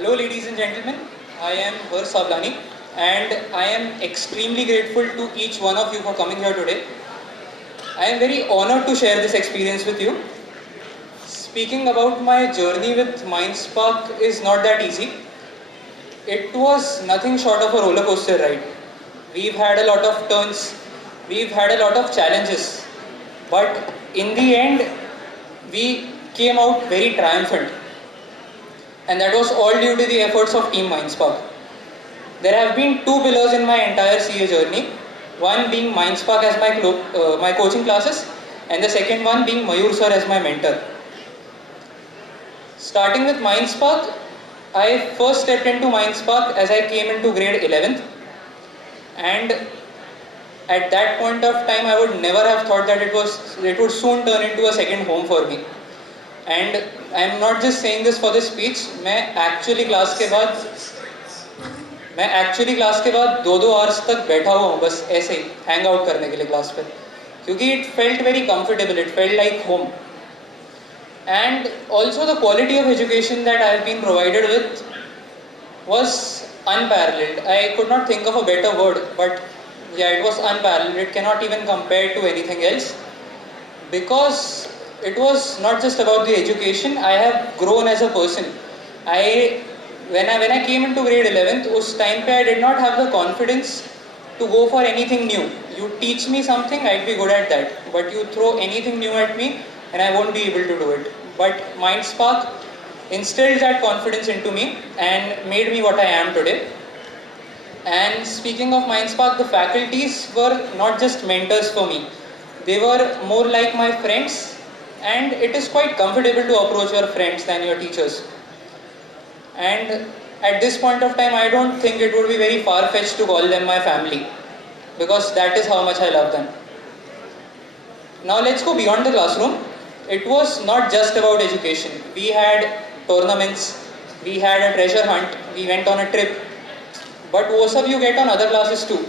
Hello, ladies and gentlemen. I am Harsh Savlani, and I am extremely grateful to each one of you for coming here today. I am very honored to share this experience with you. Speaking about my journey with Mindspark is not that easy. It was nothing short of a roller coaster ride. We've had a lot of turns, we've had a lot of challenges, but in the end, we came out very triumphant. And that was all due to the efforts of Team Mindspark. There have been two pillars in my entire CA journey. One being Mindspark as my coaching classes, and the second one being Mayur sir as my mentor. Starting with Mindspark, I first stepped into Mindspark as I came into grade 11th, and at that point of time, I would never have thought that it would soon turn into a second home for me. And I am not just saying this for the speech. मैं actually class के बाद 2-2 hours तक बैठा हुआ हूँ बस ऐसे ही hang out करने के लिए क्लास पे, क्योंकि it felt very comfortable, it felt like home. And also the quality of education that I have been provided with was unparalleled. I could not think of a better word, but yeah, it was unparalleled. It cannot even compare to anything else, because it was not just about the education. I have grown as a person. When I came into grade 11th, उस time पे I did not have the confidence to go for anything new. You teach me something, I'd be good at that. But you throw anything new at me, and I won't be able to do it. But Mindspark instilled that confidence into me and made me what I am today. And speaking of Mindspark, the faculties were not just mentors for me. They were more like my friends, and it is quite comfortable to approach your friends than your teachers. And at this point of time, I don't think it would be very far-fetched to call them my family, because that is how much I love them. Now let's go beyond the classroom. It was not just about education. We had tournaments, we had a treasure hunt, we went on a trip, but वो सब you get on other classes too.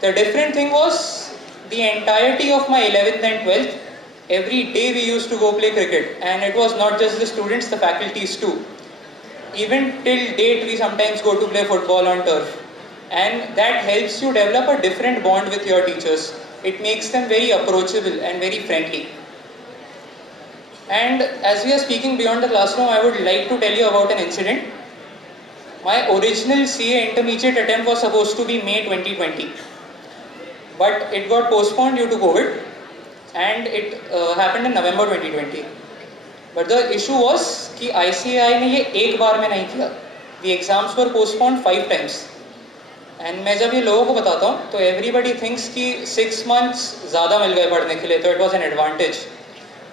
The different thing was the entirety of my 11th and 12th, every day we used to go play cricket, and it was not just the students, the faculties too. Even till date we sometimes go to play football on turf, and that helps you develop a different bond with your teachers. It makes them very approachable and very friendly. And as we are speaking beyond the classroom, I would like to tell you about an incident. My original CA intermediate attempt was supposed to be May 2020, but it got postponed due to COVID, and it happened in November 2020. But the issue was कि ICAI ने ये एक बार में नहीं किया. The exams were postponed 5 times. And मैं जब ये लोगों को बताता हूँ तो everybody thinks कि 6 months ज़्यादा मिल गए पढ़ने के लिए, तो it was an advantage.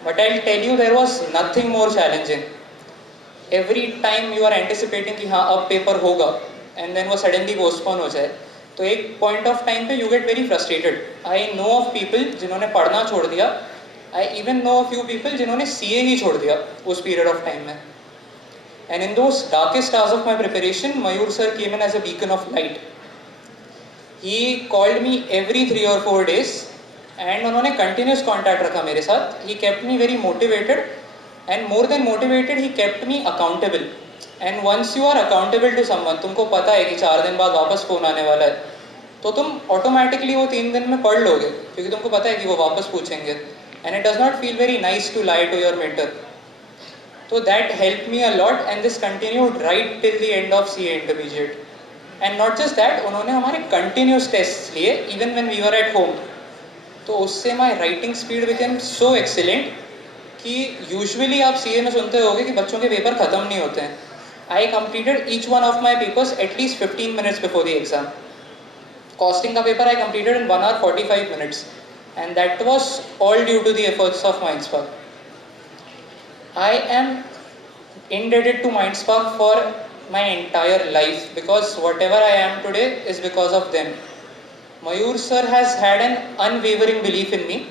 But I'll tell you, there was nothing more challenging. Every time you are anticipating कि हाँ अब पेपर होगा, and then वो suddenly postpone हो जाए, तो एक point of time पे you get very frustrated. I know of people जिन्होंने पढ़ना छोड़ दिया. I even know a few people जिन्होंने CA ही छोड़ दिया उस period of time में. And in those darkest hours of my preparation, Mayur sir came in as a beacon of light. He called me every 3 or 4 days, and उन्होंने continuous contact रखा मेरे साथ. He kept me very motivated, and more than motivated, he kept me accountable. And once you are accountable to someone, तुमको पता है कि 4 दिन बाद वापस फोन आने वाला है, तो तुम automatically वो 3 दिन में पढ़ लोगे, क्योंकि तुमको पता है कि वो वापस पूछेंगे. And it does not feel very nice to lie to your mentor. So that helped me a lot, and this continued right till the end of CA intermediate. And not just that, उन्होंने हमारे continuous tests लिए even when we were at home. तो उससे my writing speed became so excellent कि usually आप CA में सुनते होगे कि बच्चों के पेपर ख़त्म नहीं होते हैं. I completed each one of my papers at least 15 minutes before the exam. Costing का paper I completed in 1 hour 45 minutes. And that was all due to the efforts of Mindspark. I am indebted to Mindspark for my entire life, because whatever I am today is because of them. Mayur sir has had an unwavering belief in me.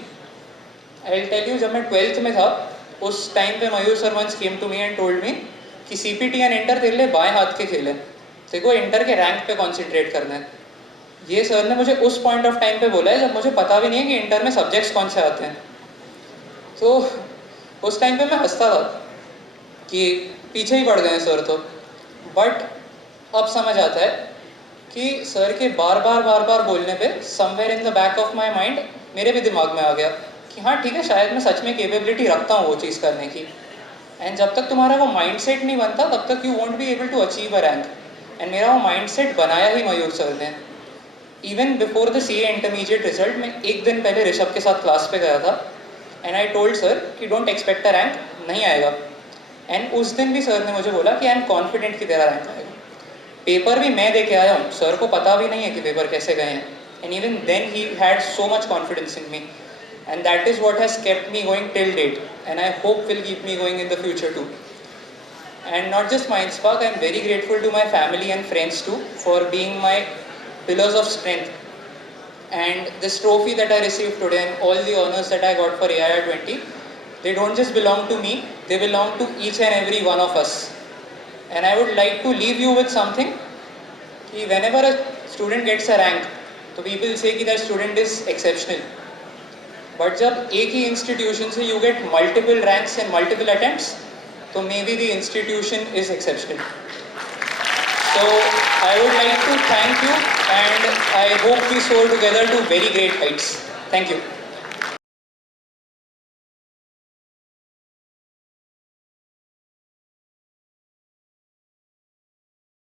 I'll tell you, जब मैं 12th में था, उस time पे Mayur sir once came to me and told me कि CPT and Inter तेरे लिए बाएं हाथ के खेल हैं, तेरे को Inter के रैंक पे concentrate करना है. ये सर ने मुझे उस पॉइंट ऑफ टाइम पे बोला है जब मुझे पता भी नहीं है कि इंटर में सब्जेक्ट्स कौन से आते हैं. तो उस टाइम पे मैं हंसता था कि पीछे ही पड़ गए सर. तो बट अब समझ आता है कि सर के बार बार बोलने पे somewhere in the back of my mind मेरे भी दिमाग में आ गया कि हाँ ठीक है, शायद मैं सच में कैपेबिलिटी रखता हूँ वो चीज़ करने की। एंड जब तक तुम्हारा वो माइंड सेट नहीं बनता तब तक you won't be able to achieve a rank. And मेरा वो माइंड सेट बनाया ही मयूर सर ने। Even before the C A intermediate result, मैं एक दिन पहले ऋषभ के साथ क्लास पे गया था एंड आई टोल्ड सर कि डोंट एक्सपेक्ट अ रैंक, नहीं आएगा। एंड उस दिन भी सर ने मुझे बोला कि आई एम कॉन्फिडेंट कि तेरा रैंक आएगा। पेपर भी मैं दे के आया हूँ, सर को पता भी नहीं है कि पेपर कैसे गए हैं। And even then he had so much confidence in me, and that is what has kept me going till date, and I hope will keep me going in the future too. And not just Minds Park, I am very grateful to my family and friends too for being my pillars of strength. And this trophy that I received today and all the honors that I got for AIR 20, they don't just belong to me, they belong to each and every one of us. And I would like to leave you with something, कि whenever a student gets a rank, तो people say कि that student is exceptional. But जब एक ही institution से you get multiple ranks and multiple attempts, so maybe the institution is exceptional. So I would like to thank you, and I hope we soar together to very great heights. Thank you.